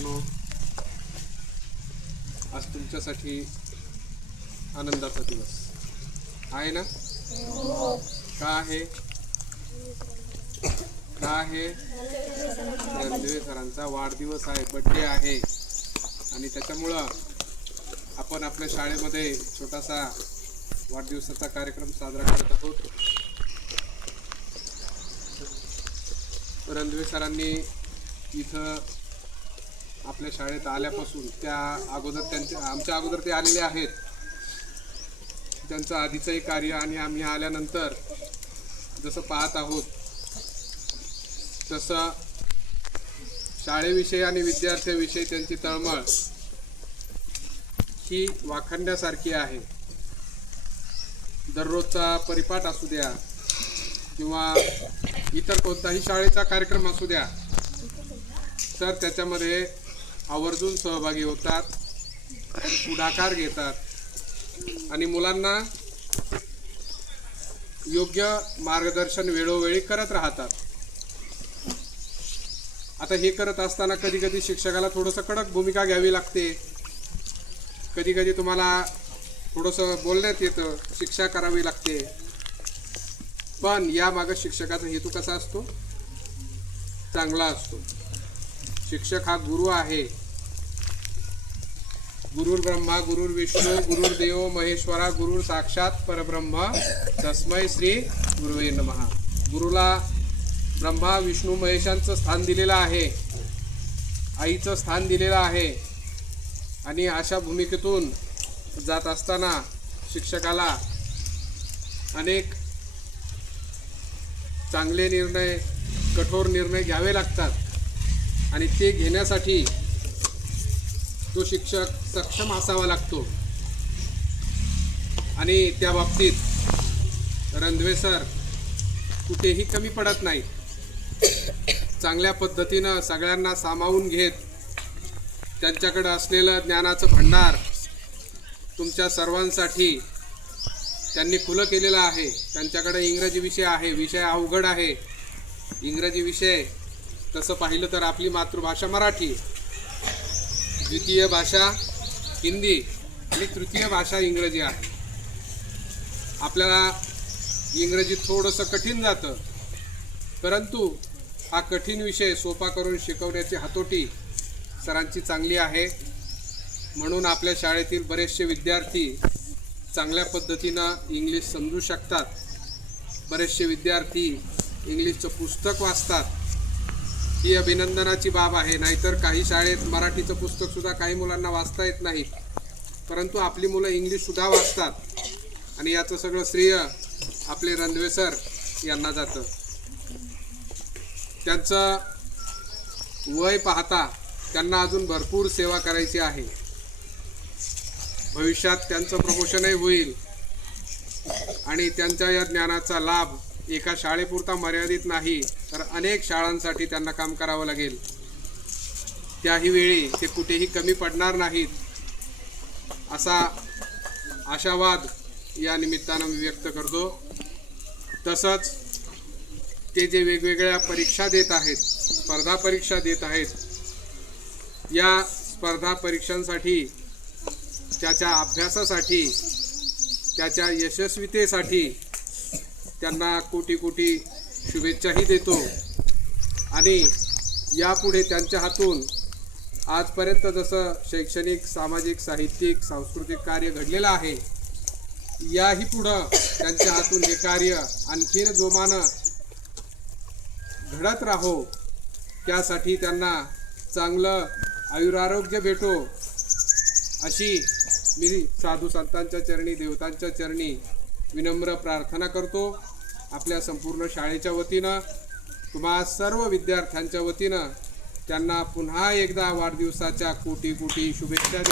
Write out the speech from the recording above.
मित्रांनो आज तुमच्यासाठी आनंदाचा दिवस. आहे ना? का आहे? का आहे? रणदिवे सरांचा वाढदिवस आहे बड्डे आहे. आणि त्याच्यामुळं आपण आपल्या शाळेमध्ये छोटासा वाढदिवसाचा कार्यक्रम साजरा करत आहोत. रणदिवे सरांनी इथं आपल्या शाळेत आल्यापासून त्या अगोदर त्यांचे आमच्या अगोदर ते आलेले आहेत. त्यांचं आधीचंही कार्य आणि आम्ही आल्यानंतर जसं पाहत आहोत तसं शाळेविषयी आणि विद्यार्थ्यांविषयी त्यांची तळमळ ही वाखंड्यासारखी आहे. दररोजचा परिपाठ असू द्या किंवा इतर कोणताही शाळेचा कार्यक्रम असू द्या तर त्याच्यामध्ये आवर्जून सहभागी होतात पुढाकार घेतात आणि मुलांना योग्य मार्गदर्शन वेळोवेळी करत राहतात. आता हे करत असताना कधी कधी शिक्षकाला थोडंसं कडक भूमिका घ्यावी लागते. कधी कधी तुम्हाला थोडंसं बोलण्यात येतं शिक्षा करावी लागते. पण यामागं शिक्षकाचा हेतू कसा असतो? चांगला असतो. शिक्षक हा गुरु आहे. गुरुर ब्रह्मा गुरुर विष्णू गुरुर देव महेश्वरा गुरुर साक्षात परब्रह्म. तस्मय श्री गुरुवे नमहा गुरुला ब्रह्मा विष्णू महेशांचं स्थान दिलेलं आहे. आईचं स्थान दिलेलं आहे. आणि अशा भूमिकेतून जात असताना शिक्षकाला अनेक चांगले निर्णय कठोर निर्णय घ्यावे लागतात. आणि ते घेण्यासाठी तो शिक्षक सक्षम असावा लागतो. आणि त्या बाबतीत रणधवे सर कुठेही कमी पडत नाही चांगल्या पद्धतीनं सगळ्यांना सामावून घेत त्यांच्याकडं असलेलं ज्ञानाचं भंडार तुमच्या सर्वांसाठी त्यांनी खुलं केलेलं आहे. त्यांच्याकडे इंग्रजी विषय आहे विषय अवघड आहे. इंग्रजी विषय तसं पाहिलं तर आपली मातृभाषा मराठी द्वितीय भाषा हिंदी आणि तृतीय भाषा इंग्रजी आहे. आपल्याला इंग्रजी थोडंसं कठीण जातं परंतु हा कठीण विषय सोपा करून शिकवण्याची हातोटी सरांची चांगली आहे. म्हणून आपल्या शाळेतील बरेचसे विद्यार्थी चांगल्या पद्धतीनं इंग्लिश समजू शकतात. बरेचसे विद्यार्थी इंग्लिशचं पुस्तक वाचतात. ही अभिनंदनाची बाब आहे. नाहीतर काही शाळेत मराठीचं पुस्तकसुद्धा काही मुलांना वाचता येत नाही. परंतु आपली मुलं इंग्लिशसुद्धा वाचतात. आणि याचं सगळं श्रेय आपले रणवे सर यांना जातं. त्यांचं वय पाहता त्यांना अजून भरपूर सेवा करायची आहे. भविष्यात त्यांचं प्रमोशनही होईल. आणि त्यांच्या या ज्ञानाचा लाभ एका शाळेपुरता मर्यादित नाही तर अनेक शाळांसाठी त्यांना काम करावं लागेल. त्याही वेळी ते कुठेही कमी पडणार नाहीत असा आशावाद या निमित्तानं मी व्यक्त करतो. तसंच ते जे वेगवेगळ्या परीक्षा देत आहेत स्पर्धा परीक्षा देत आहेत या स्पर्धा परीक्षांसाठी त्याच्या अभ्यासासाठी त्याच्या यशस्वीतेसाठी त्यांना कोटी कोटी शुभेच्छाही देतो. आणि यापुढे त्यांच्या हातून आजपर्यंत जसं शैक्षणिक सामाजिक साहित्यिक सांस्कृतिक कार्य घडलेलं आहे याही पुढं त्यांच्या हातून हे कार्य आणखीन जोमानं घडत राहो. त्यासाठी त्यांना चांगलं आयुरारोग्य भेटो. अशी मी साधू संतांच्या चरणी देवतांच्या चरणी विनम्र प्रार्थना करतो आपल्या संपूर्ण शाळेच्या वतीनं तुम्हा सर्व विद्यार्थ्यांच्या वतीनं त्यांना पुन्हा एकदा वाढदिवसाच्या कोटी कोटी शुभेच्छा